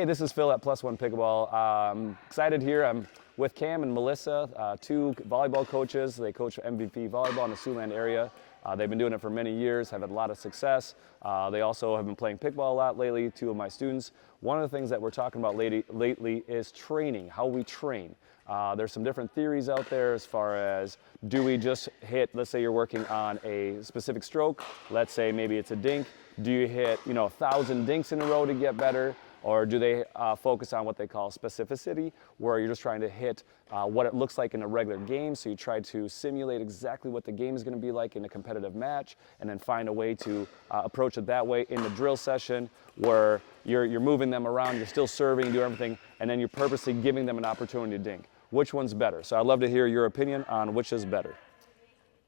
Hey, this is Phil at Plus One Pickleball. Excited here. I'm with Kam and Melissa, two volleyball coaches. They coach MVP volleyball in the Siouxland area. They've been doing it for many years, have had a lot of success. They also have been playing pickleball a lot lately, two of my students. One of the things that we're talking about lately is training, how we train. There's some different theories out there as far as, do we just hit, let's say you're working on a specific stroke, let's say maybe it's a dink, do you hit 1,000 dinks in a row to get better? Or do they focus on what they call specificity, where you're just trying to hit what it looks like in a regular game, so you try to simulate exactly what the game is going to be like in a competitive match, and then find a way to approach it that way in the drill session, where you're moving them around, you're still serving, doing everything, and then you're purposely giving them an opportunity to dink. Which one's better? So I'd love to hear your opinion on which is better.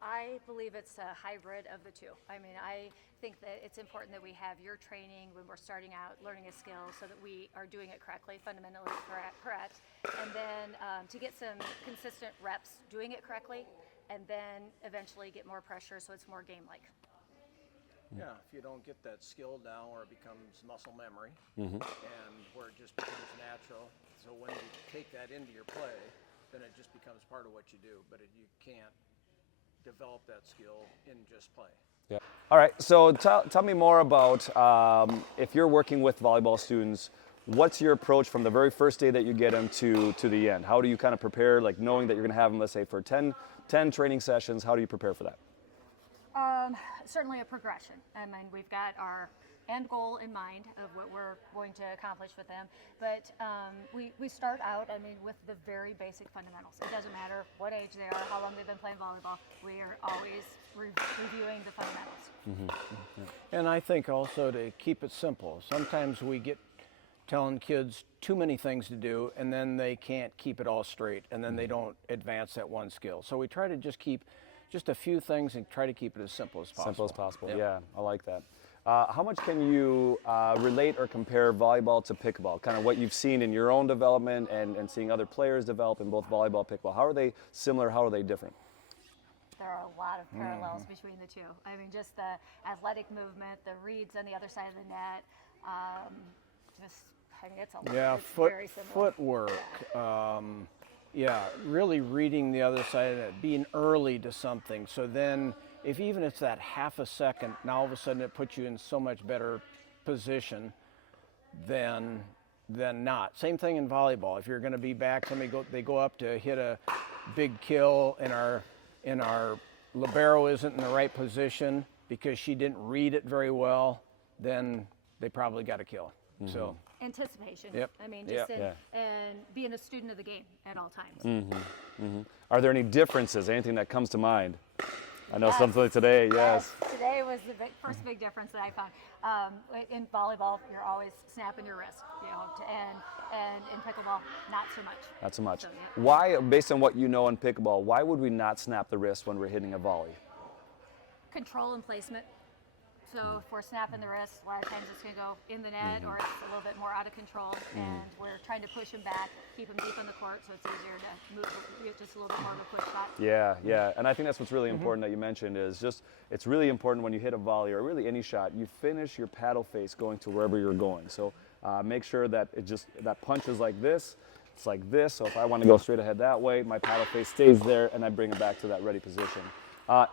I believe it's a hybrid of the two. I mean, I think that it's important that we have your training when we're starting out learning a skill so that we are doing it correctly, fundamentally correct, and then to get some consistent reps doing it correctly, and then eventually get more pressure so it's more game-like. Yeah, if you don't get that skill down where it becomes muscle memory and where it just becomes natural, so when you take that into your play, then it just becomes part of what you do, but you can't develop that skill in just play. Yeah. All right, so tell me more about if you're working with volleyball students, what's your approach from the very first day that you get them to the end? How do you kind of prepare, like knowing that you're going to have them, let's say, for 10 training sessions, how do you prepare for that? Certainly a progression. I mean, we've got our end goal in mind of what we're going to accomplish with them, but we start out, I mean, with the very basic fundamentals. It doesn't matter what age they are, how long they've been playing volleyball, we are always reviewing the fundamentals. And I think also to keep it simple. Sometimes we get telling kids too many things to do, and then they can't keep it all straight, and then they don't advance that one skill. So we try to just keep just a few things and try to keep it as simple as possible. Simple as possible, Yep. Yeah, I like that. How much can you relate or compare volleyball to pickleball? Kind of what you've seen in your own development and seeing other players develop in both volleyball and pickleball. How are they similar? How are they different? There are a lot of parallels between the two. I mean, just the athletic movement, the reads on the other side of the net, I mean, it's very similar. Footwork. Yeah, really reading the other side of it, being early to something. So then, if even it's that half a second, now all of a sudden it puts you in so much better position than not. Same thing in volleyball. If you're going to be back, they go up to hit a big kill, and our libero isn't in the right position because she didn't read it very well, then they probably got a kill. So. Anticipation. Yep. I mean, just and being a student of the game at all times. Are there any differences? Anything that comes to mind? I know something like today, yes. Today was the first big difference that I found. In volleyball, you're always snapping your wrist, and in pickleball, not so much. Not so much. So, yeah. Why, based on what you know in pickleball, why would we not snap the wrist when we're hitting a volley? Control and placement. So if we're snapping the wrist, a lot of times it's going to go in the net, or it's a little bit more out of control, and we're trying to push them back, keep them deep on the court, so it's easier to move just a little bit more of a push shot. Yeah, and I think that's what's really important that you mentioned is just, it's really important when you hit a volley or really any shot, you finish your paddle face going to wherever you're going. So make sure that that punch is like this, it's like this, so if I want to go straight ahead that way, my paddle face stays there, and I bring it back to that ready position.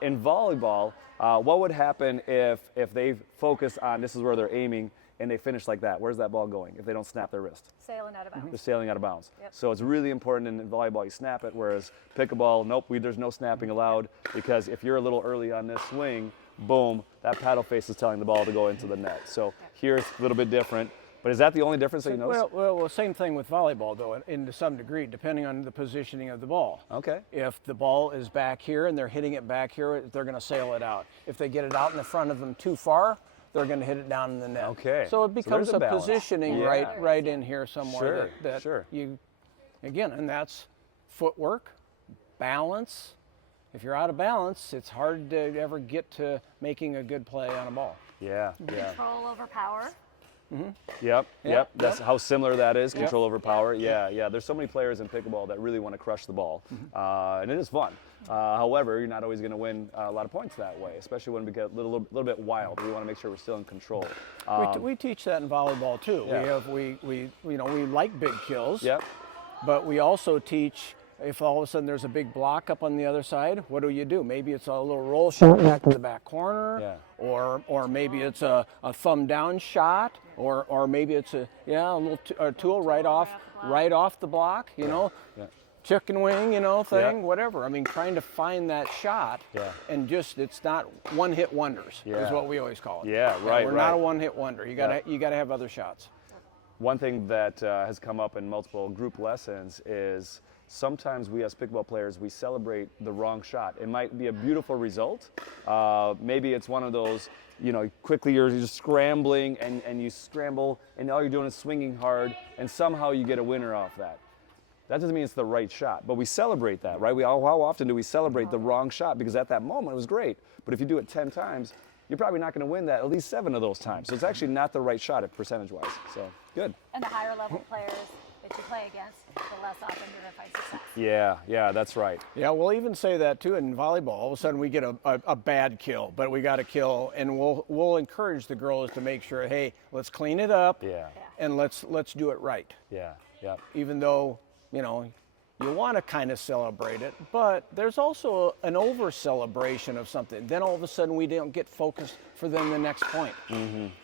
In volleyball, what would happen if they focus on, this is where they're aiming, and they finish like that? Where's that ball going if they don't snap their wrist? Sailing out of bounds. They're sailing out of bounds. Yep. So it's really important in volleyball you snap it, whereas pickleball, nope, there's no snapping allowed, because if you're a little early on this swing, boom, that paddle face is telling the ball to go into the net. So here it's a little bit different. But is that the only difference that you notice? Well, same thing with volleyball, though, to some degree, depending on the positioning of the ball. Okay. If the ball is back here and they're hitting it back here, they're going to sail it out. If they get it out in the front of them too far, they're going to hit it down in the net. Okay. So it becomes there's a balance. Positioning right in here somewhere. Sure. You, again, and that's footwork, balance. If you're out of balance, it's hard to ever get to making a good play on a ball. Yeah. Control over power. Yep. That's how similar that is. Control over power. Yeah. There's so many players in pickleball that really want to crush the ball, and it is fun. However, you're not always going to win a lot of points that way, especially when we get a little bit wild. We want to make sure we're still in control. We teach that in volleyball too. Yeah. We like big kills. Yep. But we also teach, if all of a sudden there's a big block up on the other side, what do? Maybe it's a little roll shot back to the back corner, or maybe it's a thumb down shot, or maybe it's a little tool right off the block, you know, chicken wing, thing, whatever. I mean, trying to find that shot, and just it's not one hit wonders is what we always call it. We're not a one hit wonder. You gotta have other shots. One thing that has come up in multiple group lessons is sometimes we as pickleball players, we celebrate the wrong shot. It might be a beautiful result. Maybe it's one of those, quickly you're just scrambling and you scramble and all you're doing is swinging hard and somehow you get a winner off that. That doesn't mean it's the right shot, but we celebrate that, right? How often do we celebrate the wrong shot? Because at that moment it was great, but if you do it 10 times, you're probably not going to win that at least 7 of those times. So it's actually not the right shot percentage-wise. So good. And the higher level players that you play against, the less often you're going to find success. Yeah, that's right. Yeah, we'll even say that too in volleyball. All of a sudden we get a bad kill, but we got a kill, and we'll encourage the girls to make sure, hey, let's clean it up, and let's do it right. Yeah. Even though you want to kind of celebrate it, but there's also an over celebration of something. Then all of a sudden we don't get focused for then the next point.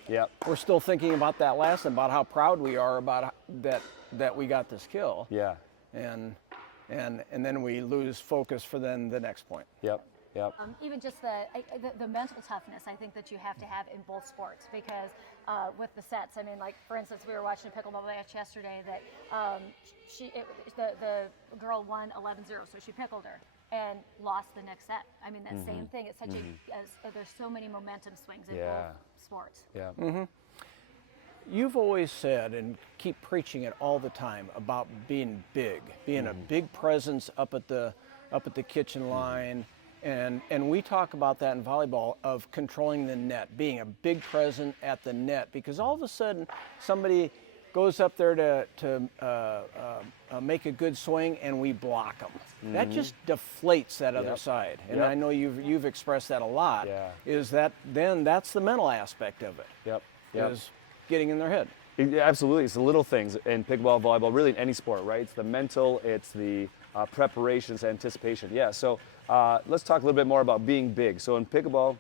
Yep. We're still thinking about that last, about how proud we are about that we got this kill. Yeah. And then we lose focus for then the next point. Yep. Even just the mental toughness, I think that you have to have in both sports, because with the sets, I mean, like for instance, we were watching a pickleball match yesterday that the girl won 11-0, so she pickled her and lost the next set. I mean, that same thing. It's such there's so many momentum swings in both sports. Yeah. You've always said, and keep preaching it all the time, about being big, being a big presence up at the kitchen line. And we talk about that in volleyball, of controlling the net, being a big presence at the net, because all of a sudden somebody goes up there to make a good swing and we block them. That just deflates that other side. And I know you've expressed that a lot. Is that then that's the mental aspect of it? Is getting in their head. Absolutely, it's the little things in pickleball, volleyball, really in any sport, right? It's the mental, it's the preparation, it's anticipation. So let's talk a little bit more about being big. So in pickleball,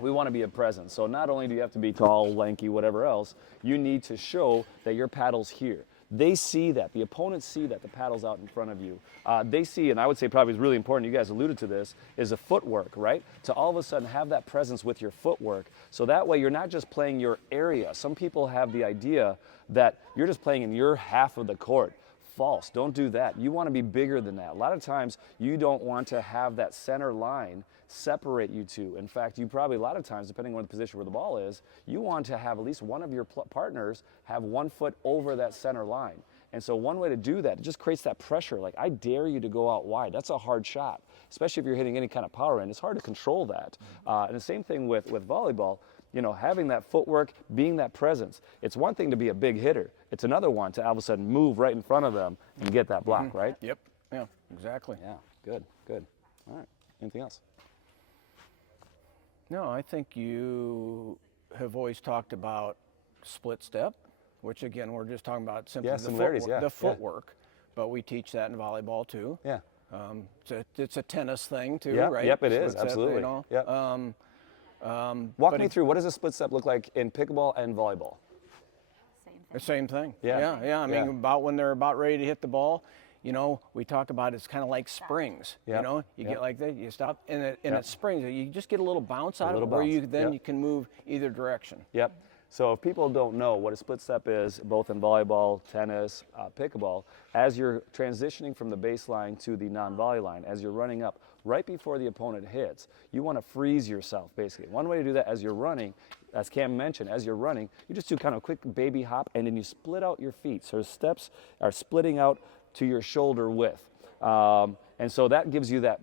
we want to be a presence. So not only do you have to be tall, lanky, whatever else, you need to show that your paddle's here. They see that. The opponents see that the paddle's out in front of you. They see, and I would say probably is really important, you guys alluded to this, is the footwork, right? To all of a sudden have that presence with your footwork. So that way you're not just playing your area. Some people have the idea that you're just playing in your half of the court. False. Don't do that. You want to be bigger than that. A lot of times you don't want to have that center line separate you two. In fact, you probably, a lot of times, depending on the position where the ball is, you want to have at least one of your partners have 1 foot over that center line. And so one way to do that, it just creates that pressure. Like, I dare you to go out wide. That's a hard shot, especially if you're hitting any kind of power in. It's hard to control that. And the same thing with volleyball. Having that footwork, being that presence. It's one thing to be a big hitter. It's another one to all of a sudden move right in front of them and get that block, right? Yep. Yeah, exactly. Yeah, good. All right, anything else? No, I think you have always talked about split step, which again, we're just talking about simply the footwork, but we teach that in volleyball too. Yeah. It's a tennis thing too, yeah, right? Yep, it is, absolutely. Walk me through, what does a split step look like in pickleball and volleyball? The same thing. Yeah. I mean, about when they're about ready to hit the ball, we talk about it's kind of like springs. You get like that, you stop, and it springs. You just get a little bounce out of it, where you can move either direction. Yep. So if people don't know what a split step is, both in volleyball, tennis, pickleball, as you're transitioning from the baseline to the non-volley line, as you're running up, right before the opponent hits, you want to freeze yourself, basically. One way to do that as you're running, as Cam mentioned, as you're running, you just do kind of a quick baby hop, and then you split out your feet. So the steps are splitting out to your shoulder width. And so that gives you that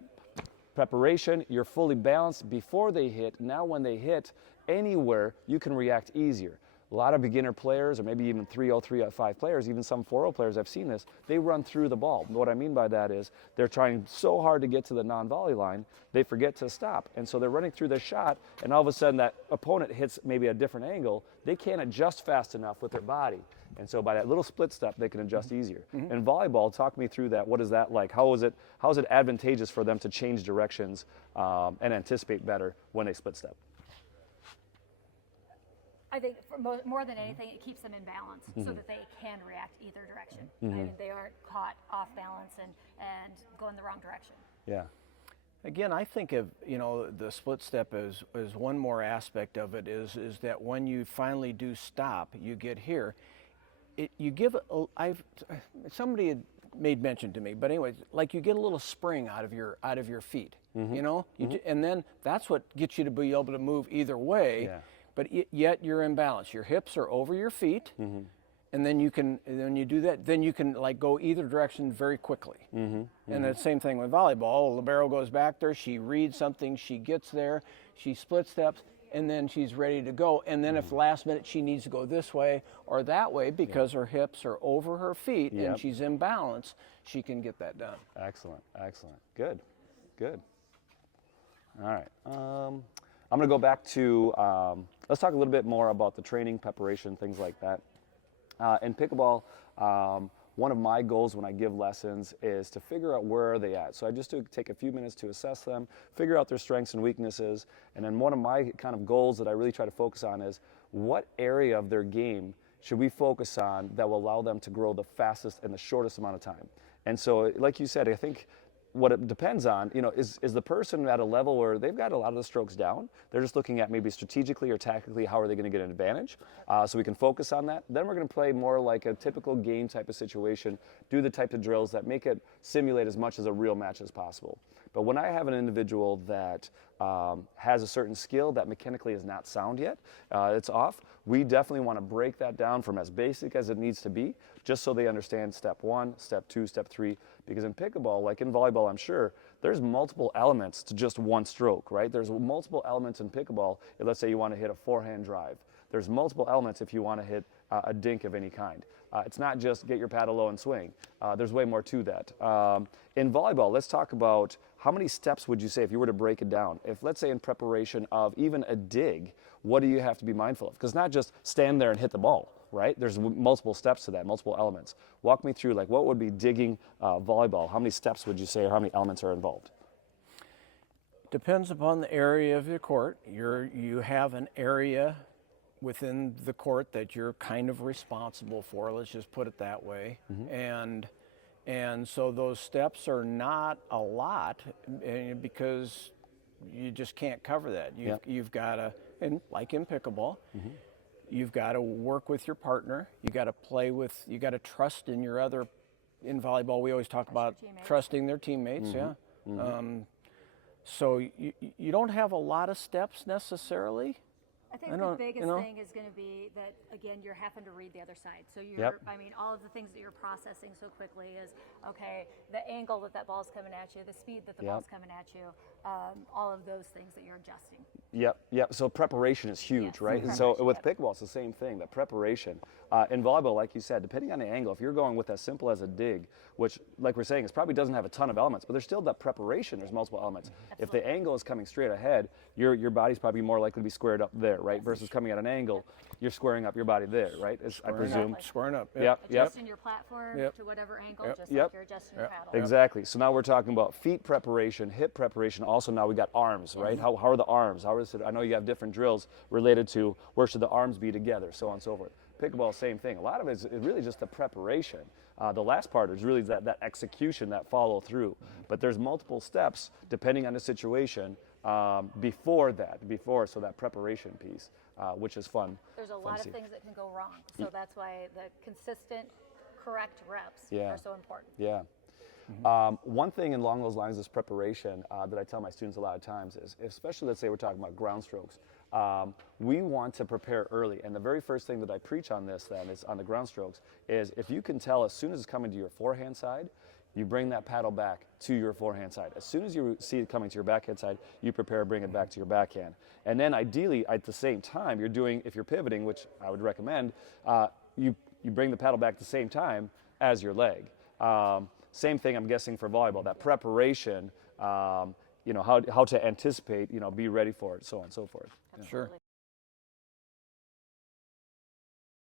preparation. You're fully balanced before they hit. Now when they hit anywhere, you can react easier. a lot of beginner players, or maybe even 3-0, 3-5 players, even some 4-0 players, I've seen this, they run through the ball. What I mean by that is they're trying so hard to get to the non-volley line, they forget to stop. And so they're running through the shot, and all of a sudden that opponent hits maybe a different angle. They can't adjust fast enough with their body. And so by that little split step, they can adjust easier. In volleyball, talk me through that. What is that like? How is it advantageous for them to change directions and anticipate better when they split step? I think for more than anything, it keeps them in balance so that they can react either direction. I mean, they aren't caught off balance and go in the wrong direction. Yeah. Again, I think of, the split step as one more aspect of it is that when you finally do stop, you get here. Somebody had made mention to me, but anyways, like you get a little spring out of your feet, and then that's what gets you to be able to move either way. Yeah. But yet you're in balance. Your hips are over your feet, and then when you do that, then you can like go either direction very quickly. And the same thing with volleyball. Libero goes back there, she reads something, she gets there, she split steps, and then she's ready to go. And then if last minute she needs to go this way or that way because her hips are over her feet and she's in balance, she can get that done. Excellent, excellent. Good, good. All right. I'm going to go back to, let's talk a little bit more about the training, preparation, things like that. In pickleball, one of my goals when I give lessons is to figure out where are they at. So I just take a few minutes to assess them, figure out their strengths and weaknesses, and then one of my kind of goals that I really try to focus on is what area of their game should we focus on that will allow them to grow the fastest in the shortest amount of time. And so, like you said, I think what it depends on, is the person at a level where they've got a lot of the strokes down. They're just looking at maybe strategically or tactically how are they going to get an advantage. So we can focus on that. Then we're going to play more like a typical game type of situation, do the type of drills that make it simulate as much as a real match as possible. But when I have an individual that has a certain skill that mechanically is not sound yet, it's off, we definitely want to break that down from as basic as it needs to be, just so they understand step 1, step 2, step 3. Because in pickleball, like in volleyball, I'm sure, there's multiple elements to just one stroke, right? There's multiple elements in pickleball. Let's say you want to hit a forehand drive. There's multiple elements if you want to hit a dink of any kind. It's not just get your paddle low and swing. There's way more to that. In volleyball, let's talk about how many steps would you say if you were to break it down? If, let's say, in preparation of even a dig, what do you have to be mindful of? Because not just stand there and hit the ball, right? There's multiple steps to that, multiple elements. Walk me through, like, what would be digging volleyball? How many steps would you say, or how many elements are involved? Depends upon the area of the court. You have an area within the court that you're kind of responsible for, let's just put it that way. And so those steps are not a lot because you just can't cover that. You've got to, and like in pickleball, you've got to work with your partner. You got to play with, you got to trust in your other, in volleyball we always talk about trusting their teammates, so you don't have a lot of steps necessarily. I think the biggest thing is going to be that, again, you're having to read the other side. So I mean, all of the things that you're processing so quickly is, okay, the angle that ball's coming at you, the speed that the ball's coming at you, all of those things that you're adjusting. Yep. So preparation is huge, right? And so with pickleball, it's the same thing, the preparation. In volleyball, like you said, depending on the angle, if you're going with as simple as a dig, which, like we're saying, it probably doesn't have a ton of elements, but there's still that preparation. There's multiple elements. Absolutely. If the angle is coming straight ahead, your body's probably more likely to be squared up there, right? Versus coming at an angle, you're squaring up your body there, right? I presume. Squaring up. Adjusting your platform to whatever angle, just like you're adjusting your paddle. Exactly. So now we're talking about feet preparation, hip preparation. Also now we got arms, right? How are the arms? How is it? I know you have different drills related to where should the arms be together, so on and so forth. Pickleball, same thing. A lot of it is really just the preparation. The last part is really that execution, that follow through. But there's multiple steps depending on the situation before so that preparation piece, which is fun. There's a lot of things that can go wrong. So that's why the consistent, correct reps are so important. Yeah. One thing along those lines is preparation that I tell my students a lot of times is, especially let's say we're talking about ground strokes, we want to prepare early. And the very first thing that I preach on this then is on the ground strokes is if you can tell as soon as it's coming to your forehand side, you bring that paddle back to your forehand side. As soon as you see it coming to your backhand side, you prepare to bring it back to your backhand. And then ideally, at the same time, you're doing, if you're pivoting, which I would recommend, you bring the paddle back at the same time as your leg. Same thing, I'm guessing, for volleyball, that preparation, how to anticipate, be ready for it, so on and so forth. Absolutely.